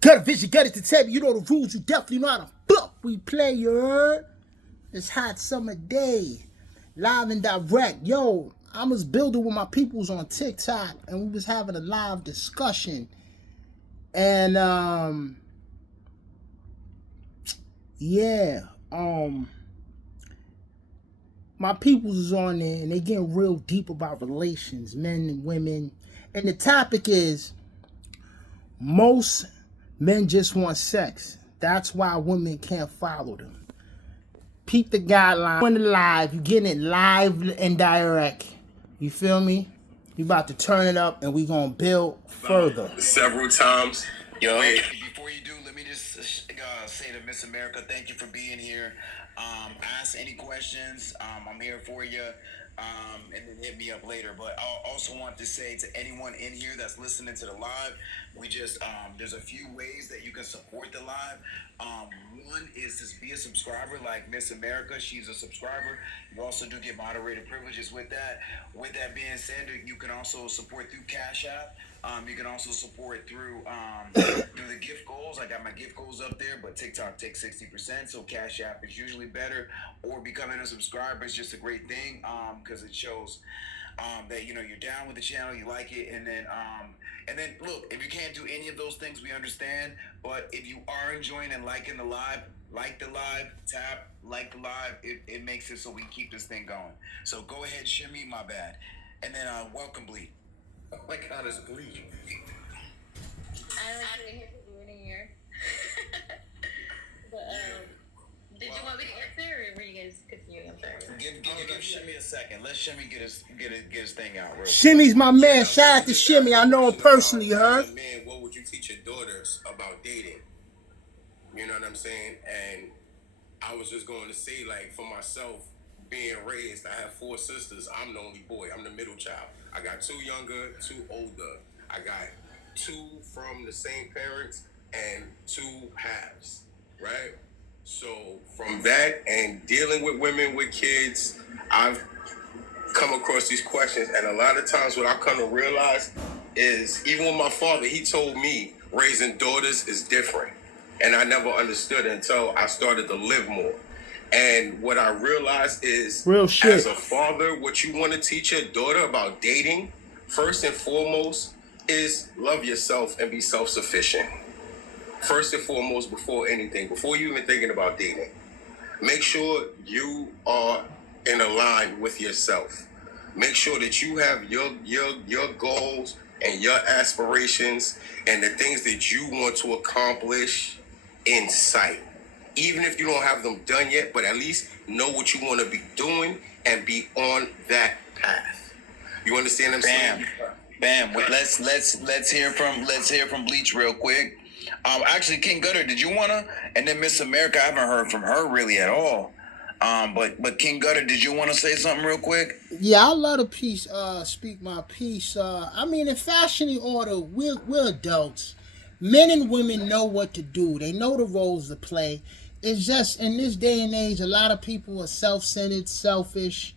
Got a vision, got it to tell you. You know the rules. You definitely know how to fuck we play, you heard? It's hot summer day. Live and direct. Yo, I was building with my peoples on TikTok and we was having a live discussion. And yeah, my peoples is on there and they getting real deep about relations, men and women. And the topic is most men just want sex. That's why women can't follow them. Peep the guideline. On the live, you getting it live and direct. You feel me? You about to turn it up and we gonna build further. Several times. Yo, before you do, let me just say to Miss America, thank you for being here. Ask any questions. I'm here for you. And then hit me up later. But I also want to say to anyone in here that's listening to the live, we just there's a few ways that you can support the live. One is to be a subscriber, like Miss America. She's a subscriber. You also do get moderator privileges with that. With that being said, you can also support through Cash App. You can also support through the gift goals. I got my gift goals up there, but TikTok takes 60%, so Cash App is usually better. Or becoming a subscriber is just a great thing because it shows that you're down with the channel, you like it, and then look, if you can't do any of those things, we understand. But if you are enjoying and liking the live, tap like the live. It makes it so we keep this thing going. So go ahead, shimmy, my bad, and then welcome, Bleed. Oh my God, it's Bleach. I like to hear people in here. But did you want me to answer, or were you guys continuing? I'm sorry. Give Shimmy a second. Let Shimmy get his thing out. Real Shimmy's my man. Shout out to Shimmy. I know him personally, you heard? Man, what would you teach your daughters about dating? You know what I'm saying? And I was just going to say, like, for myself, being raised, I have 4 sisters. I'm the only boy. I'm the middle child. I got 2 younger, 2 older. I got 2 from the same parents and 2 halves, right? So from that and dealing with women with kids, I've come across these questions. And a lot of times what I come to realize is, even with my father, he told me raising daughters is different. And I never understood it until I started to live more. And what I realized is, real shit. As a father, what you want to teach your daughter about dating, first and foremost, is love yourself and be self-sufficient. First and foremost, before anything, before you even thinking about dating, make sure you are in a line with yourself. Make sure that you have your goals and your aspirations and the things that you want to accomplish in sight. Even if you don't have them done yet, but at least know what you want to be doing and be on that path. You understand what I'm saying? Bam. Let's hear from Bleach real quick. Actually, King Gutter, did you wanna? And then Miss America, I haven't heard from her really at all. But King Gutter, did you want to say something real quick? Yeah, I love the piece. Speak my piece. I mean, in fashioning order, we're adults. Men and women know what to do. They know the roles to play. It's just in this day and age, a lot of people are self-centered, selfish,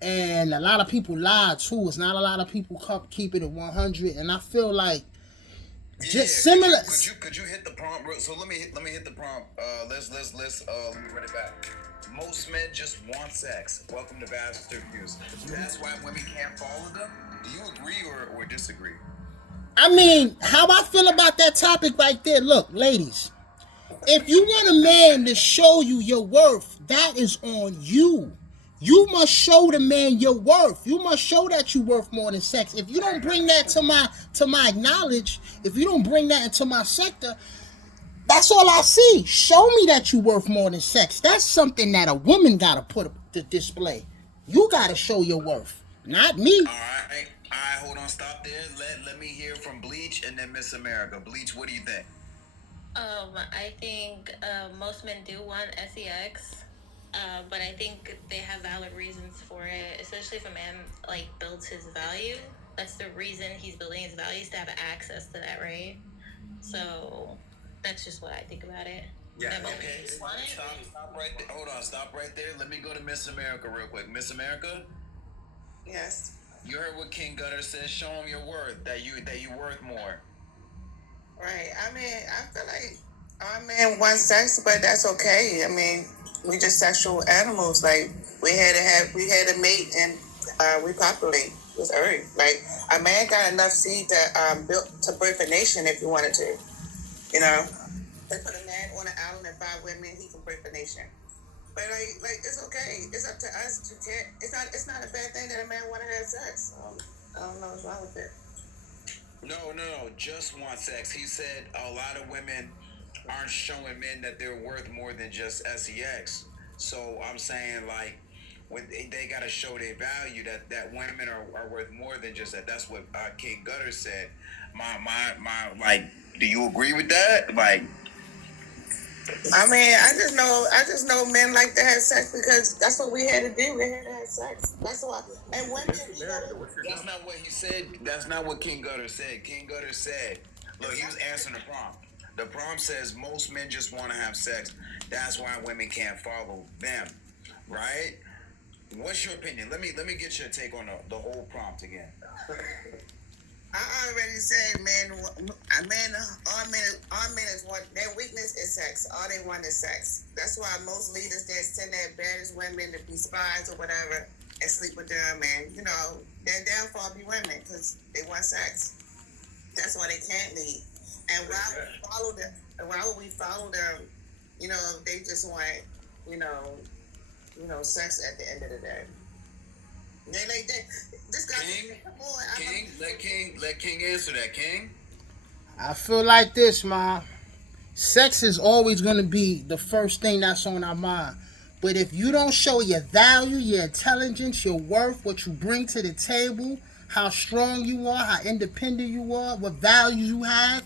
and a lot of people lie too. It's not a lot of people keep it at 100, and I feel like just similar. Could you hit the prompt? So let me hit the prompt. Let's let me run it back. Most men just want sex. Welcome to Bastard Views. That's why women can't follow them. Do you agree or disagree? I mean, how I feel about that topic right there. Look, ladies, if you want a man to show you your worth, that is on you. You must show the man your worth. You must show that you're worth more than sex. If you don't bring that to my knowledge, if you don't bring that into my sector, that's all I see. Show me that you're worth more than sex. That's something that a woman gotta put to display. You gotta show your worth, not me. All right, hold on, stop there. Let me hear from Bleach and then Miss America. Bleach, what do you think? I think most men do want sex, but I think they have valid reasons for it, especially if a man builds his value. That's the reason he's building his value, is to have access to that, right? So that's just what I think about it. Yeah, okay. Stop right there. Hold on, stop right there. Let me go to Miss America real quick. Miss America? Yes. You heard what King Gutter says. Show him your worth, that you worth more. Right. I mean, I feel like our men want sex, but that's okay. I mean, we just sexual animals. Like we had to mate and repopulate this earth. Like a man got enough seed to build to birth a nation if you wanted to. You know, they put a man on an island and 5 women, he can birth a nation. But like it's okay. It's up to us to care. It's not a bad thing that a man want to have sex. I don't know what's wrong with it. No, just want sex. He said a lot of women aren't showing men that they're worth more than just sex. So I'm saying like, when they got to show their value that women are worth more than just that. That's what King Gutter said. My like, do you agree with that? Like, I mean, I just know men like to have sex because that's what we had to do. We had to have sex. That's why. And women, that's not what he said. That's not what King Gutter said. King Gutter said, look, he was answering the prompt. The prompt says most men just want to have sex. That's why women can't follow them, right? What's your opinion? Let me get your take on the whole prompt again. I already said, all men is what their weakness is sex. All they want is sex. That's why most leaders they send their baddest women to be spies or whatever and sleep with them, and you know their downfall be women because they want sex. That's why they can't lead. And why would we follow them? You know, they just want sex at the end of the day. They like that. This guy, King, let King answer that. King, I feel like this, man. Sex is always going to be the first thing that's on our mind. But if you don't show your value, your intelligence, your worth, what you bring to the table, how strong you are, how independent you are, what value you have,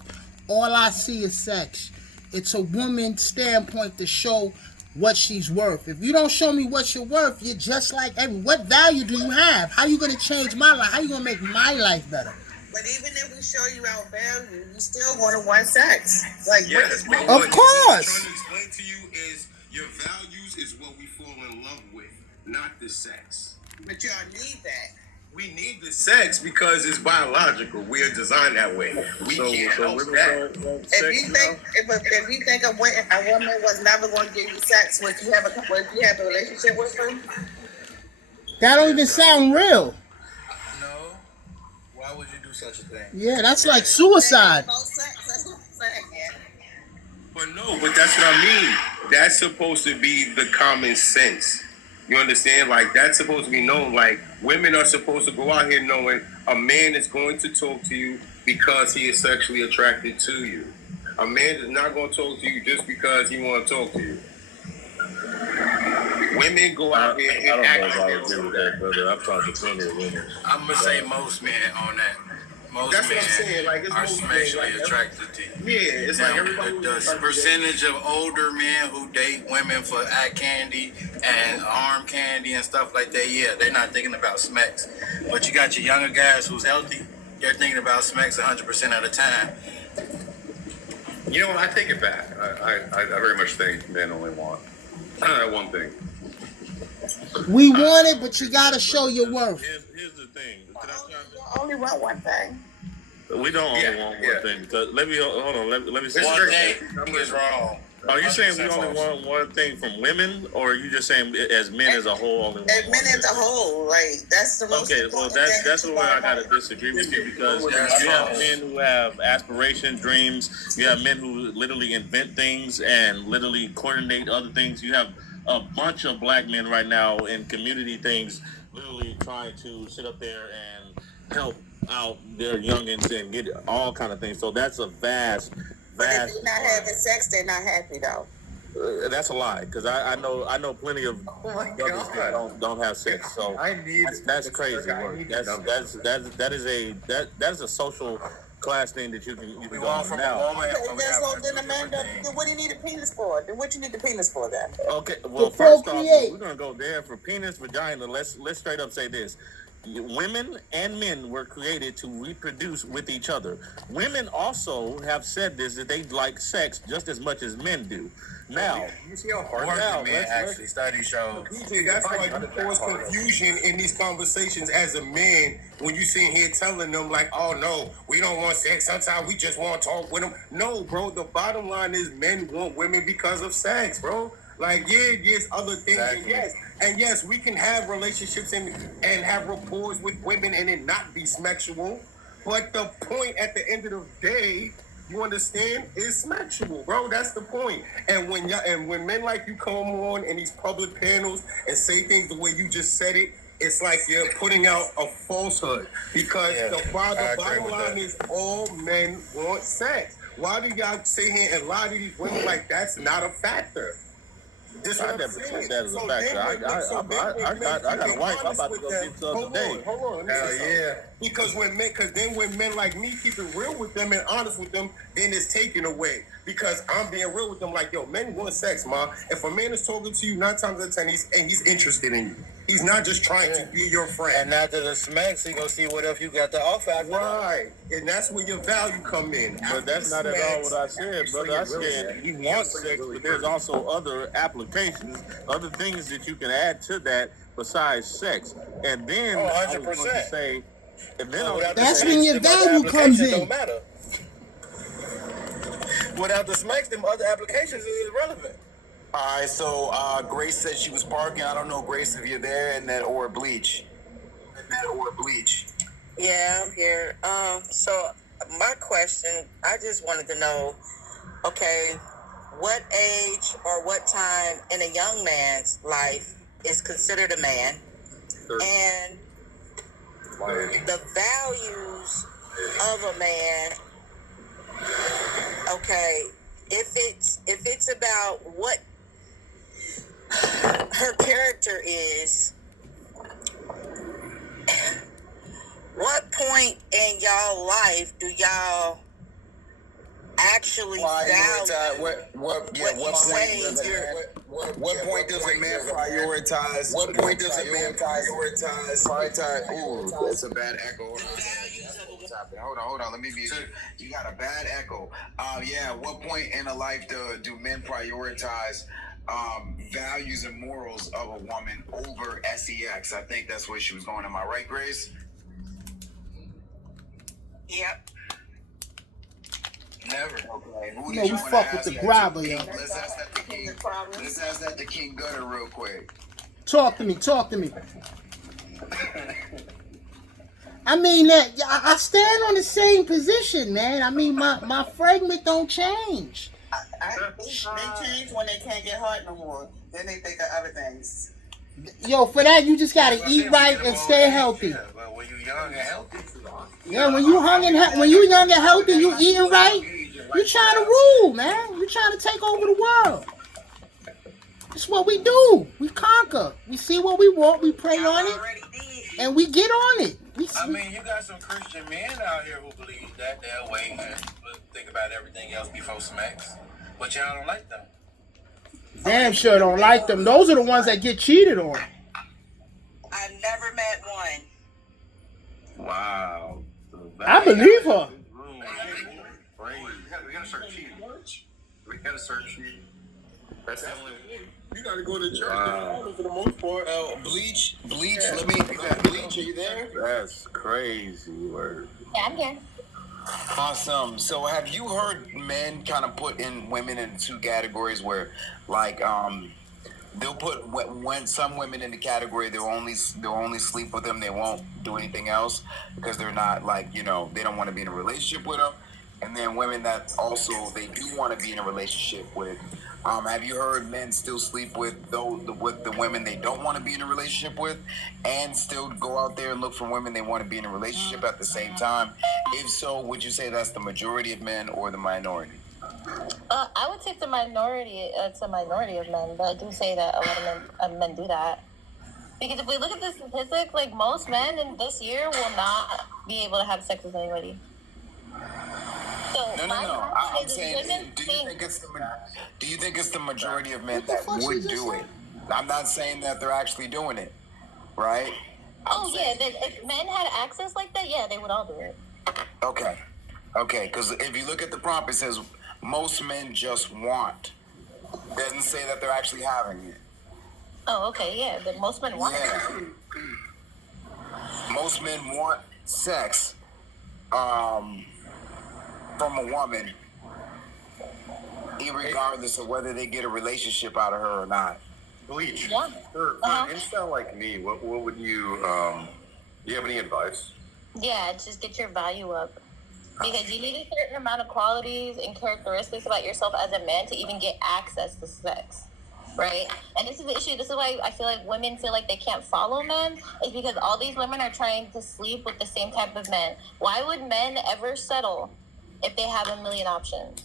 all I see is sex. It's a woman's standpoint to show what she's worth. If you don't show me what you're worth, you're just like what value do you have? How are you going to change my life? How are you going to make my life better? But even if we show you our value, you still want to want sex. Like, yes, what of course. What I'm trying to explain to you is your values is what we fall in love with, not the sex. But y'all need that. We need the sex because it's biological. We are designed that way. We can't help that. If you think a woman was never going to give you sex, would you have a relationship with her? That don't even sound real. no. Why would you do such a thing? Yeah, that's like suicide. That's what I'm saying. But that's what I mean. That's supposed to be the common sense. You understand? Like, that's supposed to be known. Like, women are supposed to go out here knowing a man is going to talk to you because he is sexually attracted to you. A man is not going to talk to you just because he want to talk to you. Women go out here and act like I agree with that, brother. I've talked to plenty of women. I'm gonna say most men on that. Most That's men what I'm saying. Like, it's are most men, sexually like, attracted to you. Yeah, it's like everybody. The percentage of older men who date women for eye candy and arm candy and stuff like that, yeah, they're not thinking about smacks. But you got your younger guys who's healthy, they're thinking about smacks 100% of the time. You know, I take it back. I very much think men only want one thing. We want it, but you got to show your worth. Here's the thing. You only want one thing. We don't only want one thing. Let me hold on. Let me say. One thing is wrong. Are you saying we only want one thing from women, or are you just saying as men as a whole only want As one men thing? as a whole, like that's the most. Okay, well that's where I gotta disagree with you because you have men who have aspirations, dreams. You have men who literally invent things and literally coordinate other things. You have a bunch of black men right now in community things, literally trying to sit up there and help out their youngins and get all kind of things. So that's a vast. But if they're not having sex, they're not happy though. That's a lie, because I know plenty of brothers that don't have sex. So that's crazy work. That is a social class thing that you can go on now. Then a man, then what do you need a penis for? Then what you need the penis for then? Okay, well To first off, procreate. we're gonna go there for penis, vagina. Let's straight up say this. women and men were created to reproduce with each other. Women also have said this, that they like sex just as much as men do. Now, you see how hard now Men actually study shows. DJ, that's why you cause confusion in these conversations as a man when you sitting here telling them like, oh no, we don't want sex. Sometimes we just want to talk with them. No, bro, the bottom line is men want women because of sex, bro. Like, yes, other things, Exactly. and yes, we can have relationships and have rapport with women and it not be sexual. But the point at the end of the day, you understand, is sexual, bro. That's the point. And when men like you come on in these public panels and say things the way you just said it, it's like you're putting out a falsehood. Because the bottom line is all men want sex. Why do y'all sit here and lie to these women like that's not a factor? I never said that as a factor. I got a wife. I'm about to go get the other day. Hold on. Hell yeah. Because when men like me keep it real with them and honest with them, then it's taken away. Because I'm being real with them, like, yo, men want sex, ma. If a man is talking to you 9 times out of 10, he's interested in you. He's not just trying to be your friend. And after the smacks, he gonna see what else you got to offer. Right. And that's where your value come in. But that's not at all what I said, brother. I said he wants sex, but there's also other applications, other things that you can add to that besides sex. And then I was going to say, and then That's when your value comes in. Don't matter. Without the smacks, them other applications is irrelevant. All right, so Grace said she was parking. I don't know, Grace, if you're there, and that or bleach. Yeah, I'm here. So my question, I just wanted to know, okay, what age or what time in a young man's life is considered a man, and the values of a man. Okay, if it's about what her character is, what point in y'all life do y'all actually value What point does a man prioritize? What point does a man prioritize? Ooh, that's a bad echo. Hold on. Let me mute you. You got a bad echo. What point in a life do men prioritize values and morals of a woman over sex? I think that's where she was going. Am I right, Grace? Yep. Never. Okay. Who You did know, you we want fuck to with ask the that grabber, to? yo. Let's ask that to King. Let's ask that to King Gutter real quick. Talk to me. I mean, I stand on the same position, man. I mean, my fragment don't change. They change when they can't get hard no more. Then they think of other things. Yo, for that, you just gotta eat right and stay healthy. Yeah, but when you young and healthy, Yeah, when you young and healthy, you eating right. You trying to rule, man. You trying to take over the world. That's what we do. We conquer. We see what we want. We pray on it, and we get on it. I mean, you got some Christian men out here who believe that they'll wait and think about everything else before smacks, but y'all don't like them. Damn sure don't like them. Those are the ones that get cheated on. I never met one. wow. I believe her. We gotta start cheating. That's the only. You gotta go to church for the most part. Bleach. Let me. Bleach, are you there? That's crazy word. Yeah, I'm here. Awesome. So, have you heard men kind of put in women in 2 categories where, like, they'll put when some women in the category they'll only sleep with them, they won't do anything else because they're not they don't want to be in a relationship with them, and then women that also they do want to be in a relationship with. Have you heard men still sleep with the women they don't want to be in a relationship with, and still go out there and look for women they want to be in a relationship at the same time? If so, would you say that's the majority of men or the minority? I would say it's a minority. It's a minority of men, but I do say that a lot of men do that. Because if we look at the statistics, like most men in this year will not be able to have sex with anybody. So No. I'm saying, do you think it's the majority of men that would do it? I'm not saying that they're actually doing it, right? Oh yeah, if men had access like that, yeah, they would all do it. Okay. Okay, because if you look at the prompt, it says most men just want. It doesn't say that they're actually having it. Oh, okay, yeah, but most men want it. Yeah. Most men want sex from a woman, regardless of whether they get a relationship out of her or not. Bleach. Yeah. For an incel like me, what would you, do you have any advice? Yeah, just get your value up. Because you need a certain amount of qualities and characteristics about yourself as a man to even get access to sex. Right? And this is the issue. This is why I feel like women feel like they can't follow men. Is because all these women are trying to sleep with the same type of men. Why would men ever settle if they have a million options?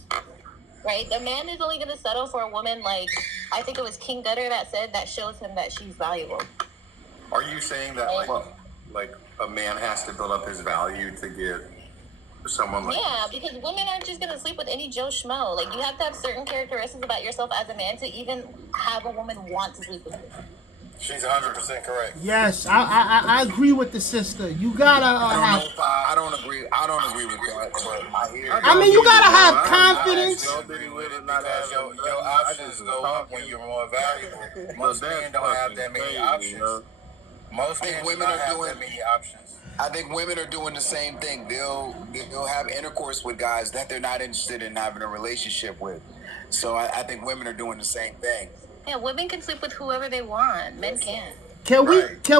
Right? The man is only going to settle for a woman like, I think it was King Gutter that said that shows him that she's valuable. Are you saying that like a man has to build up his value to get someone like Yeah, because women aren't just going to sleep with any Joe Schmo. Like, you have to have certain characteristics about yourself as a man to even have a woman want to sleep with you. She's 100% correct. Yes, I agree with the sister. You gotta have. I don't agree. I don't agree with that, but I hear. I mean, you gotta have confidence. I agree with it because your options go up when you're more valuable. Most men don't have that many options. Most men women don't are have doing- that many options. I think women are doing the same thing. They'll have intercourse with guys that they're not interested in having a relationship with. So I think women are doing the same thing. Yeah, women can sleep with whoever they want. Men can't. Can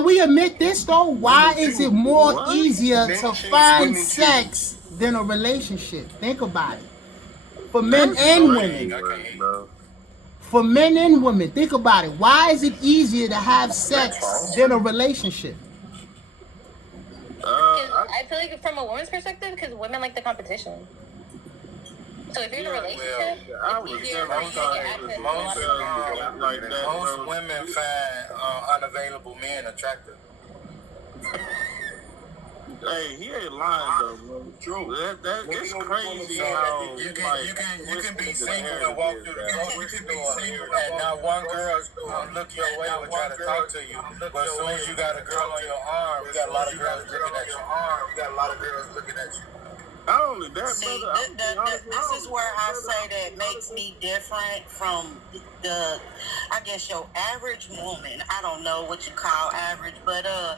we admit this though? Why is it more easier to find sex than a relationship? Think about it. For men and women. For men and women, think about it. Why is it easier to have sex than a relationship? I feel like from a woman's perspective, because women like the competition. So if you're in a relationship, it's easier for you to get access to a lot of Most women find unavailable men attractive. Hey, he ain't lying though, bro. True. That it's crazy how You can be single and walk through the grocery store and not one girl look your way or try to talk to you. But as soon as you got a girl on your arm, you got a lot of girls looking at you. not only that, See, brother. this is where I say that makes me different from the, I guess, your average woman. I don't know what you call average, but I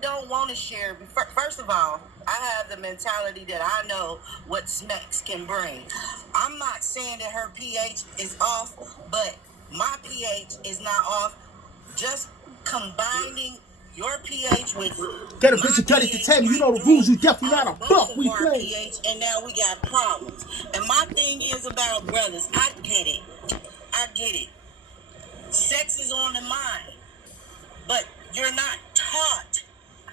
don't want to share. First of all, I have the mentality that I know what Smex can bring. I'm not saying that her pH is off, but my pH is not off. Just combining your pH with Get a bitch to to 10. You know the rules. You definitely not a buck. We play. pH, and now we got problems. And my thing is about brothers. I get it. Sex is on the mind, but you're not taught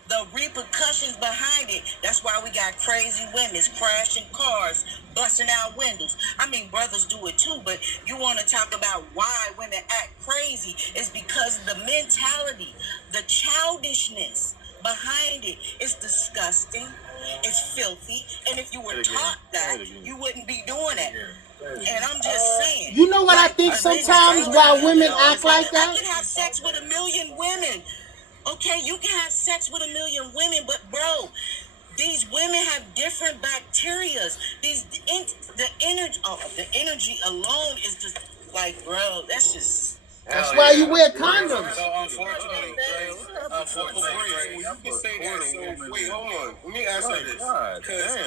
the repercussions behind it. That's why we got crazy women crashing cars, busting out windows. I mean, brothers do it too, but you want to talk about why women act crazy is because the mentality, the childishness behind it is disgusting. It's filthy. And if you were taught that, you wouldn't be doing it. And I'm just saying. You know what I think sometimes why women act like I that? can have sex with 1 million women. Okay, you can have sex with 1 million women, but bro, these women have different bacterias. The energy alone is just like, bro, that's just. That's why you wear condoms. So unfortunately, you can say that. So wait, hold on. Let me ask you this: because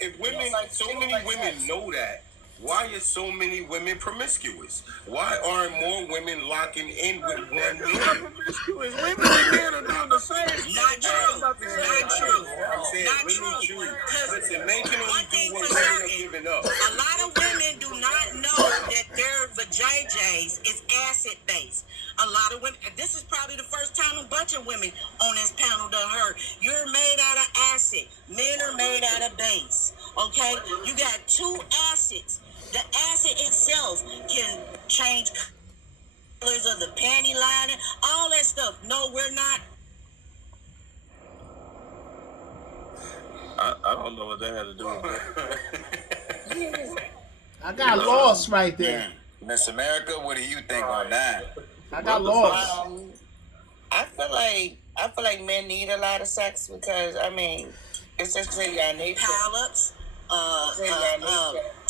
if women, so many women know that, why are so many women promiscuous? Why aren't more women locking in with one man? Promiscuous women and men are doing the same. Not true. Not true. I'm saying Not women true. choose. Because Listen, men can one only thing do for what women are certain, giving up. a lot of women do not know that their vajayjays is acid based. A lot of women, this is probably the first time a bunch of women on this panel done heard. You're made out of acid. Men are made out of base. Okay? You got 2 acids. The acid itself can change colors of the panty lining, all that stuff. No, we're not. I don't know what that had to do with it. I got lost right there. Miss America, what do you think on that? I got lost. I feel like I feel like men need a lot of sex because I mean, it's just in our nature. Polyps,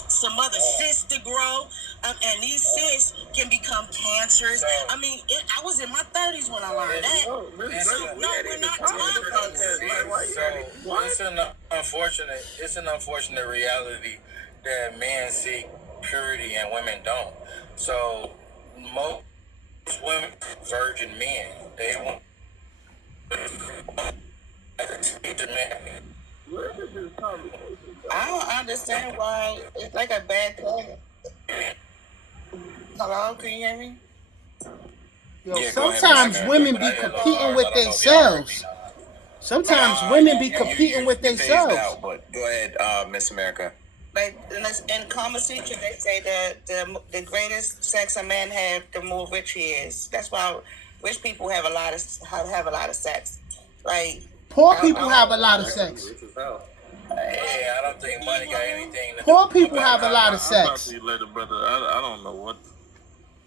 some other cysts to grow, and these cysts can become cancers. I mean, I was in my 30s when I learned that. No, we're not talking about that. It's an unfortunate reality that men seek purity and women don't. So most women, virgin men, they want the man. I don't understand why it's like a bad thing. Hello, can you hear me? Yo, sometimes women be competing with themselves. Sometimes women be competing with themselves. But go ahead, Miss America. Like in conversation, they say that the greatest sex a man have, the more rich he is. That's why rich people have a lot of sex. Like poor people have a lot of sex. Hey, I don't think money got anything to do. Poor people have a lot of sex. I don't know what.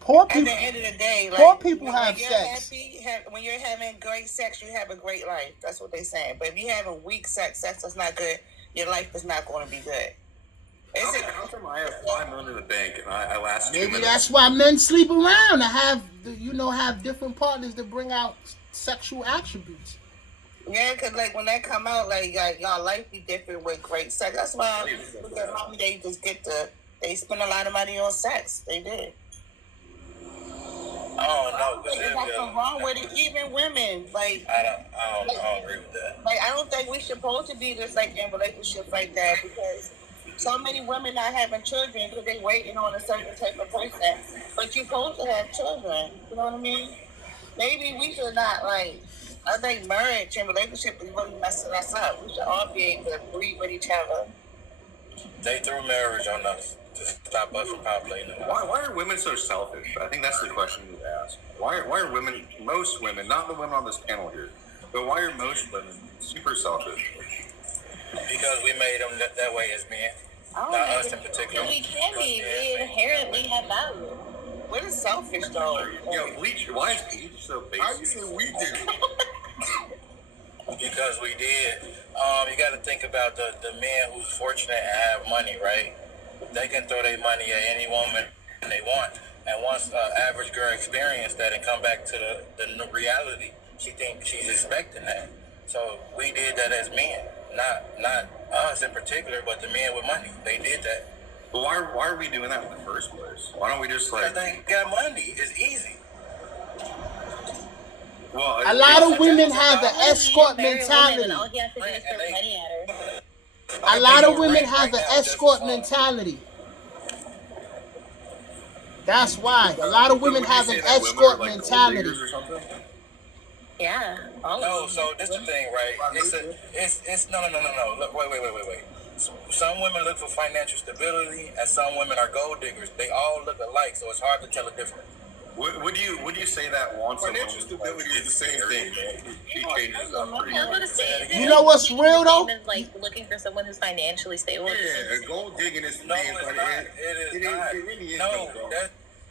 Poor at people. the end of the day, like, Poor people when have you're sex. When you're having great sex, you have a great life. That's what they're saying. But if you're having weak sex that's not good, your life is not going to be good. How come I have $5 million in the bank and I last 2 Maybe minutes? that's why men sleep around and have different partners that bring out sexual attributes. Yeah, because like when that come out, like y'all life be different with great sex. That's why they just they spend a lot of money on sex. They did. I don't know. There's nothing wrong with it. Even women, like I don't agree with that. Like I don't think we supposed to be just like in relationships like that because so many women not having children because they waiting on a certain type of person. But you're supposed to have children. You know what I mean? Maybe we should not like. I think marriage and relationship is really messing us up. We should all be able to breed with each other. They threw marriage on us to stop us from populating. Why are women so selfish? I think that's the question you ask. Why are women, most women, not the women on this panel here, but why are most women super selfish? Because we made them that way as men. Not us in particular. We can be. We inherently have value. What is selfish though? Yo, bleach. Why is bleach so basic? How you say we did? Because we did. You got to think about the men who's fortunate and have money, right? They can throw their money at any woman they want. And once average girl experience that and come back to the reality, she thinks she's expecting that. So we did that as men, not us in particular, but the men with money. They did that. But why are we doing that in the first place? Why don't we just like? Because they got money. It's easy. Well, A lot of women have an escort mentality. All he has to do is throw money at her. A lot of women have an escort mentality. That's why. A lot of women have an escort mentality. Yeah. No, so this the thing, right? It's no. Look, wait. Some women look for financial stability, and some women are gold diggers. They all look alike, so it's hard to tell a difference. Would you say that once? Financial stability is the same thing, man. She changes up pretty I was much. gonna say, You know what's real though? like looking for someone who's financially stable. Yeah, gold digging is No, it's not. It is not. No,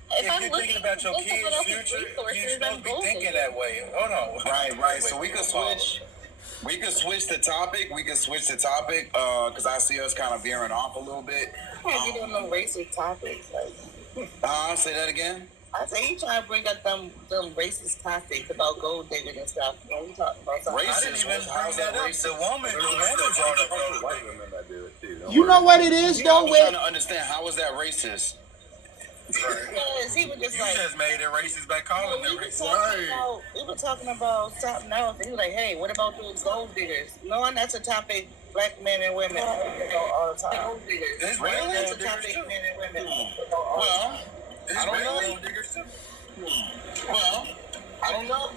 if you're thinking about your kids' future, you're supposed to be thinking that way. Hold on. Right. So we could switch. We could switch the topic. Because I see us kind of veering off a little bit. You don't know racist topics. Like, Say that again. I say he trying to bring up them racist topics about gold digging and stuff. You know, we talking about something. I didn't even bring that up. The woman brought up. White women that do it too. You know what it is though? I'm trying to understand how was that racist? Because he was just You like, just made it racist by calling them racist. we were talking about something else. And he was like, hey, what about those gold diggers? No, that's a topic black men and women talk about all the time. Gold diggers. It's Right? real That's gold a topic diggers, too. men and women talk about all the time. It's I don't real know. gold diggers too. I don't know.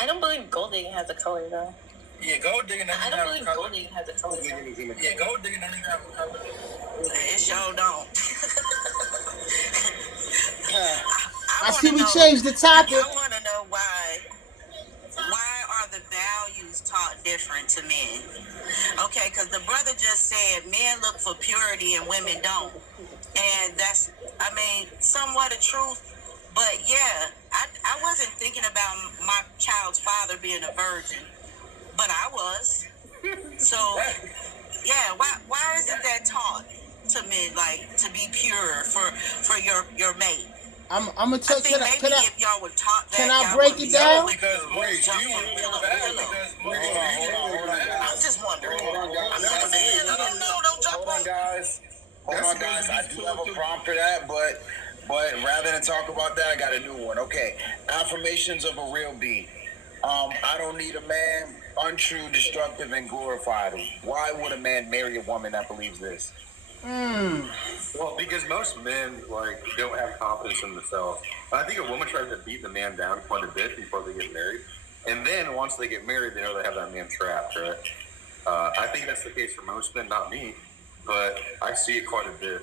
I don't believe gold digging has a color though. Yeah, gold digging doesn't I don't have a believe color. gold digging has a color. Yeah, gold digging doesn't even have a color. It sure don't. I see we changed the topic. I want to know why are the values taught different to men? Okay, because the brother just said men look for purity and women don't. And that's, somewhat a truth. But yeah, I wasn't thinking about my child's father being a virgin, but I was. So yeah, why isn't that taught to men, like to be pure for your mate? I'm gonna tell. I think maybe if y'all were taught that, can I y'all break would it be down? able to jump from pillow to pillow. Hold on, guys. I'm just wondering. Hold on, guys. I'm not saying I don't know. Don't jump Hold on, on. guys. Hold on, guys. I do have a prompt for that, but rather than talk about that, I got a new one. Okay. Affirmations of a real B. I don't need a man. Untrue, destructive, and glorified. Why would a man marry a woman that believes this? Well, because most men don't have confidence in themselves. I think a woman tries to beat the man down quite a bit before they get married, and then once they get married, they know they have that man trapped. Right? I think that's the case for most men, not me, but I see it quite a bit.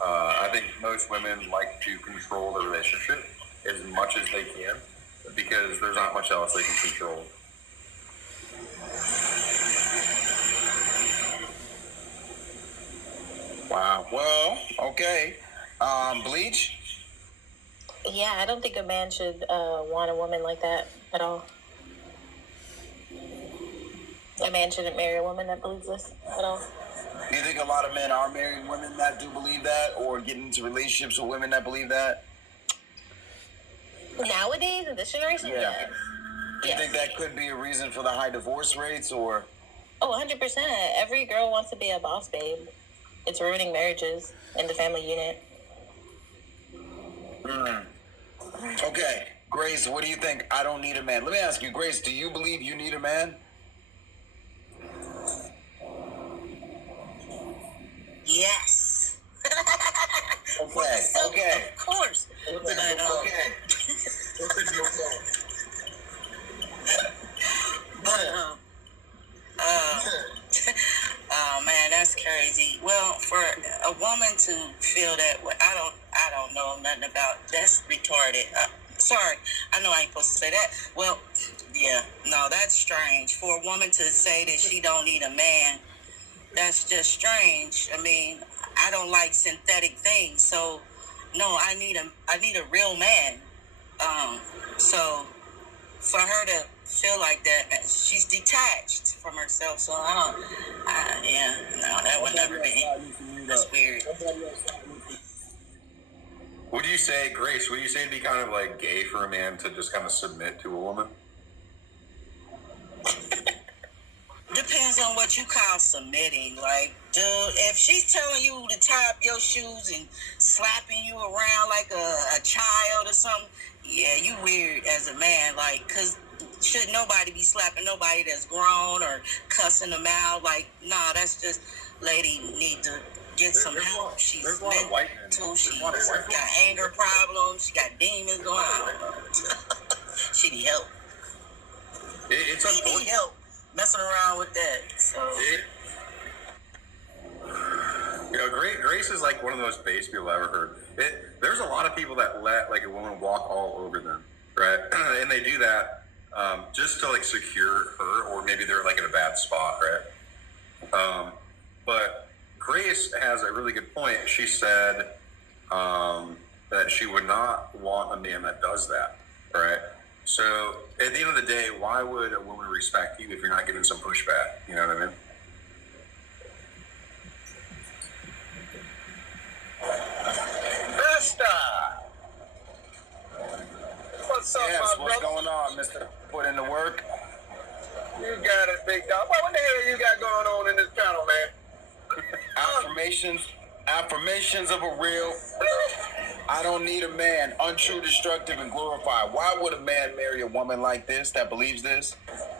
I think most women like to control the relationship as much as they can because there's not much else they can control. Wow. Well, okay. Bleach? Yeah, I don't think a man should want a woman like that at all. A man shouldn't marry a woman that believes this at all. Do you think a lot of men are marrying women that do believe that, or getting into relationships with women that believe that? Nowadays, in this generation, Yeah. Do you Yes. think that could be a reason for the high divorce rates, or? Oh, 100%. Every girl wants to be a boss babe. It's ruining marriages and the family unit. Okay, Grace, what do you think? I don't need a man. Let me ask you, Grace, do you believe you need a man? Yes. Okay. Of course. Oh man, that's crazy. Well, for a woman to feel that way, I don't know nothing about. That's retarded. Sorry, I know I ain't supposed to say that. Well, yeah, no, that's strange. For a woman to say that she don't need a man, that's just strange. I mean, I don't like synthetic things, so no, I need a real man. So for her to feel like that, she's detached from herself. So that would never be. That's weird. Would you say, Grace, would you say it'd be kind of like gay for a man to just kind of submit to a woman? Depends on what you call submitting. Like, dude, if she's telling you to tie up your shoes and slapping you around like a child or something, yeah, you weird as a man. Like, because should nobody be slapping nobody that's grown or cussing them out? Like, nah, that's just, lady need to get some help. She's mental, she's got anger problems, she got demons going on. She need help. She need help messing around with that. So Grace is like one of the most base people I've ever heard. There's a lot of people that let like a woman walk all over them, right? And they do that just to like secure her, or maybe they're like in a bad spot, right? But Grace has a really good point. She said that she would not want a man that does that, right? So at the end of the day, why would a woman respect you if you're not giving some pushback? You know what I mean? What's up, Yes, my what's brother? going on, Mr. Put in the work? You got it, big dog. What the hell you got going on in this channel, man? Affirmations of a real. I don't need a man. Untrue, destructive, and glorified. Why would a man marry a woman like this that believes this?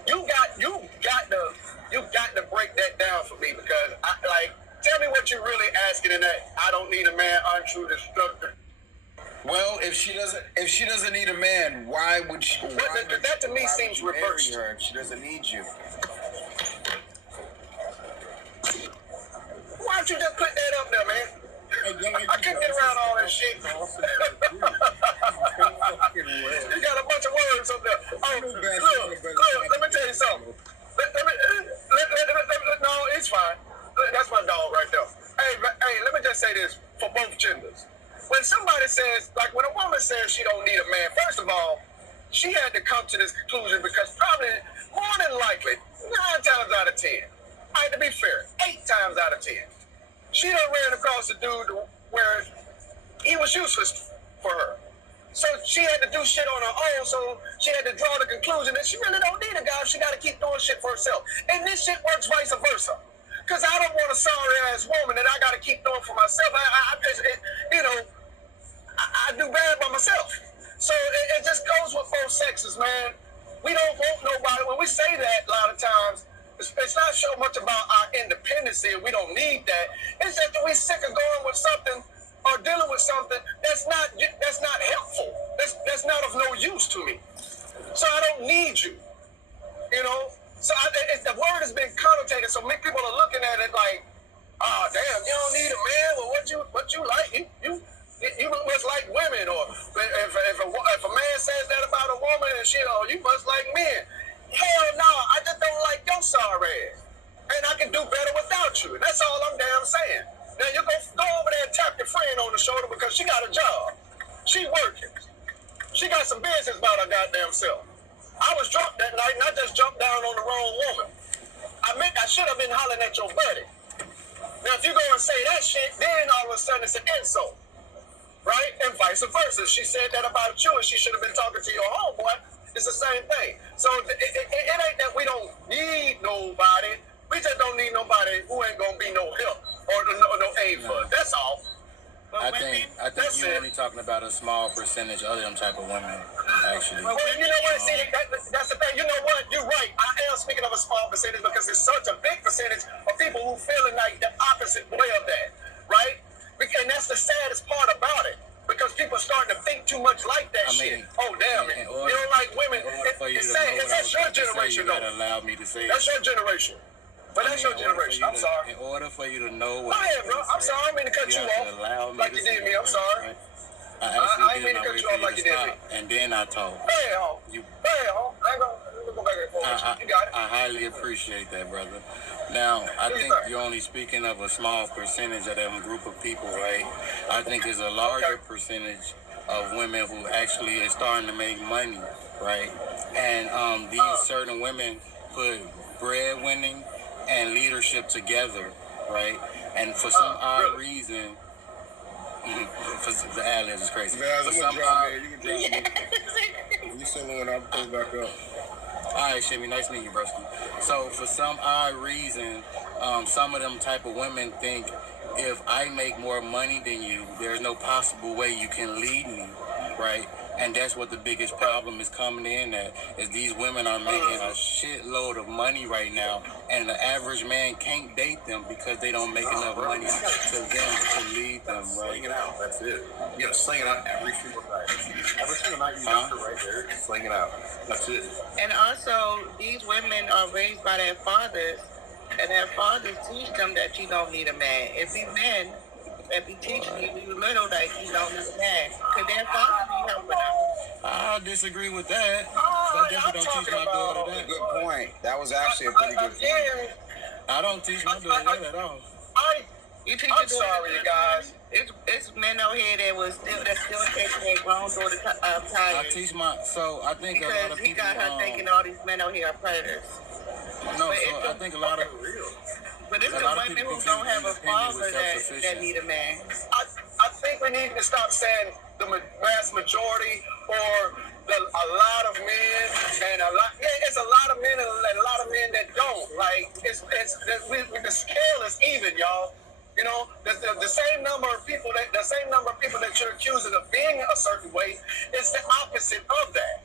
You got to break that down for me, because tell me what you're really asking in that. I don't need a man. Untrue, destructive. Well, if she doesn't need a man, why would she? That to me seems reversed. Her if she doesn't need you. Why don't you just put that up there, man? I couldn't get around all that shit. You got a bunch of words up there. Oh, look, let me tell you something. No, it's fine. That's my dog right there. Hey, let me just say this for both genders. when somebody says, like when a woman says she don't need a man, first of all, she had to come to this conclusion because probably more than likely, 9 times out of 10, I had to be fair, 8 times out of 10, she done ran across a dude where he was useless for her. So she had to do shit on her own, so she had to draw the conclusion that she really don't need a guy. She got to keep doing shit for herself. And this shit works vice versa. Because I don't want a sorry-ass woman that I got to keep doing for myself. I do bad by myself. So it just goes with both sexes, man. We don't want nobody. When we say that a lot of times, it's not so much about our independence here. We don't need that. It's just that we sick of going with something or dealing with something that's not helpful. That's not of no use to me. So I don't need you. You know? So the word has been connotated, so many people are looking at it like, oh damn, you don't need a man. Well, what you like? You must like women, or if a man says that about a woman and shit, oh, you must like men. Hell no, I just don't like your sorry ass. And I can do better without you. That's all I'm damn saying. Now you go over there and tap your friend on the shoulder because she got a job. She working. She got some business about her goddamn self. I was drunk that night and I just jumped down on the wrong woman. I should have been hollering at your buddy. Now if you go and say that shit, then all of a sudden it's an insult. Right? And vice versa. She said that about you and she should have been talking to your homeboy. It's the same thing. So it ain't that we don't need nobody. We just don't need nobody who ain't gonna be no help or no aid for us. That's all. I think you're only talking about a small percentage of them type of women, actually. Well, you know what? See, that's the thing. You know what? You're right. I am speaking of a small percentage because it's such a big percentage of people who feeling like the opposite way of that, right? And that's the saddest part about it. Because people starting to think too much like that shit. Oh, damn it. You don't like women. That's your generation, though. Allow me to say that's your generation. But that's your generation. I'm sorry. In order for you to know what... Go ahead, bro. I'm sorry. I didn't mean to cut you off like you did me. I'm sorry. I didn't mean to cut you off like you did me. And then I talk. I ain't gonna go back and forth. You got it. I highly appreciate that, brother. Now, I think you're only speaking of a small percentage of that group of people, right? I think it's a larger percentage of women who actually are starting to make money, right? And these certain women put breadwinning and leadership together, right? And for some odd reason, the ad-libs is crazy. For some odd reason, you still when I'm pulling back up. All right, Shimmy, nice meeting you, broski. So for some odd reason, some of them type of women think if I make more money than you, there's no possible way you can lead me, right? And that's what the biggest problem is coming in at, is these women are making a shitload of money right now, and the average man can't date them because they don't make enough money to them to lead them, right? Sling it out, that's it. You gotta sling it out every single night. Every single night you knock it right there, sling it out. That's it. And also, these women are raised by their fathers, and their fathers teach them that you don't need a man. If these men, if he teaching you when you little, like you don't need a man, because their fathers be helping them. I'll disagree with that. I definitely don't teach my daughter that. Good point. That was actually a pretty good point. I don't teach my daughter that at all. I'm sorry, you guys. It's men out here that still taking their grown daughter tires. I teach my, so I think because a lot of people. He got her thinking all these men out here are predators. No, so I think a lot of. But it's the women who don't have a father that need a man. I think we need to stop saying the vast majority or a lot of men and it's a lot of men and a lot of men that don't. Like the scale is even, y'all. You know, the same number of people that you're accusing of being a certain way is the opposite of that.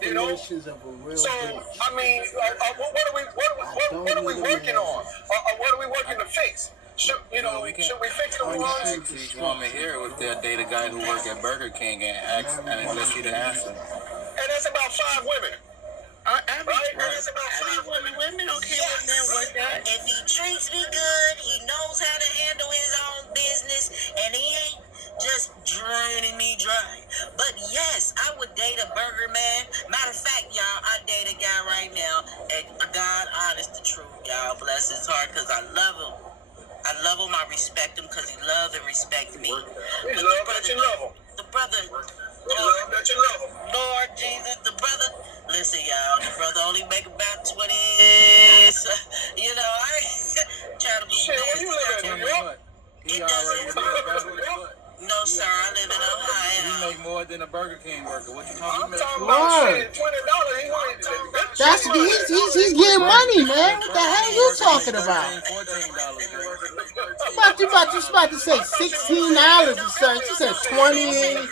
You know, Affirmations of a real so bitch. I mean, what are we working on? What are we working to fix? Should we fix the ones? Each woman here if they'll date a guy who works at Burger King and ask, and let's see the answer. And that's about 5 women. Right? And that's about 5 women. Women don't care what men work at. If he treats me good, he knows how to handle his own business, and he ain't just draining me dry. But yes, I would date a burger man. Matter of fact, y'all, I date a guy right now, and God honest the truth, y'all. Bless his heart, because I love him. I love love him. I respect him because he love and respect me. You love that you love him. The brother, You love that you love him. Lord Jesus, the brother. Listen, y'all, the brother only make about 20. So, you know, I ain't trying to be Shit, where you live in New York? It doesn't. No, sir, I live in Ohio. He make more than a Burger King worker. What you talking I'm about? talking about shit, $20. That's he's getting money, man. What the hell you talking about? You about to say $16 or something. You said 20.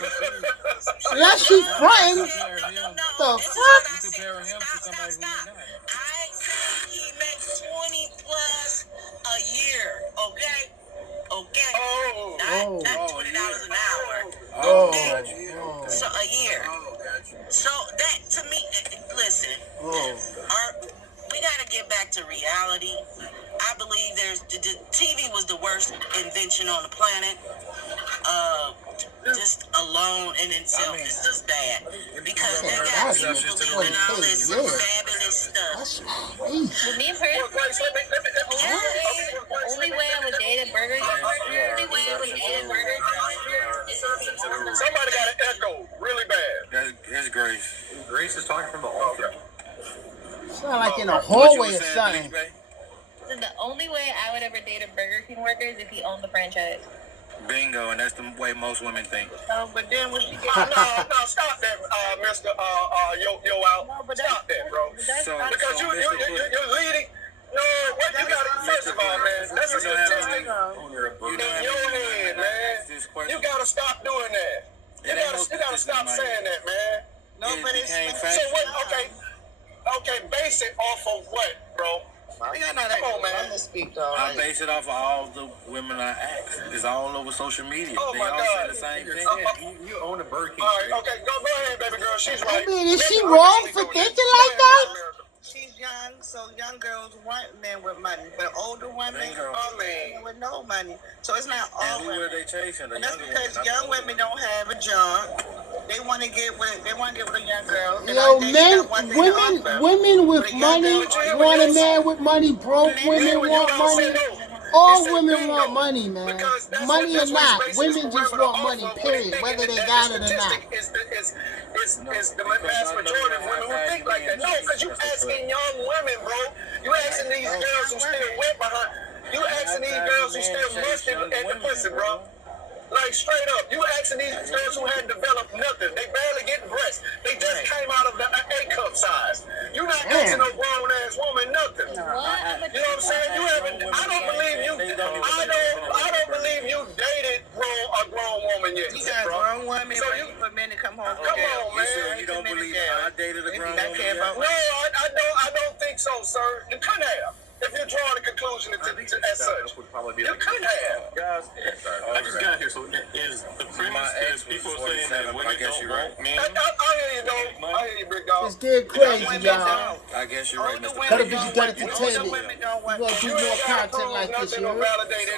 Unless you fronting. The fuck? Stop. I said he makes 20 plus a year, okay? Okay. Not $20 an hour. Okay. So a year. So that to me, listen. We gotta get back to reality. I believe the TV was the worst invention on the planet. Just alone in itself is just bad because they got people believing all this fabulous stuff. With me personally, the only way I would date a Burger King is somebody got an echo really bad. That's Grace. Grace is talking from the altar. Sound like in a hallway or something. So the only way I would ever date a Burger King worker is if he owned the franchise. Bingo, and that's the way most women think. No, but then when she No, stop that, Mr. Yo out. Stop that, bro. Because you're leading. No, what you got to, first of all, man, that's a statistic in your head, man. You got to stop doing that. You got to stop saying that, man. No, but it's so what? Okay, base it off of what, bro? Come on, man. I base it off of all the women I ask. It's all over social media. Oh, they my all God. say the same thing. You own a Burger King. All right, okay, go ahead, baby girl. She's right. I mean, is she wrong for thinking like that? she's young, so young girls want men with money, but older women with no money. So it's not all women. Who are they chasing? And that's because young women don't have a job. They want to get with a young girl. Women with money want a man with money. Broke women want money. All women want money, man. Money or not, women just want money, period, whether they got it or not. It's the vast majority of women who think like that. No, because you asking young women, bro. You asking these girls who still wet behind. You asking these girls who still musty at the pussy, bro. Like, straight up, you asking these girls who hadn't developed nothing. They barely getting breasts. They just came out of the A-cup size. You not asking no grown-ass woman nothing. You know what I'm saying? You haven't, I don't believe you dated a grown woman yet. You got grown women for men to come home. Come on, man. You don't believe I dated a grown woman yet? No, I don't think so, sir. You couldn't have. If you're drawing a conclusion as such, you could have. Guys, I just got here. So is the premise is people saying that women don't want men? I hear you, though. I hear you, big dog. It's getting crazy, y'all. I guess you're right, Mr. Cut if you got it to tell you. We're going to do more content like this, you know? Validate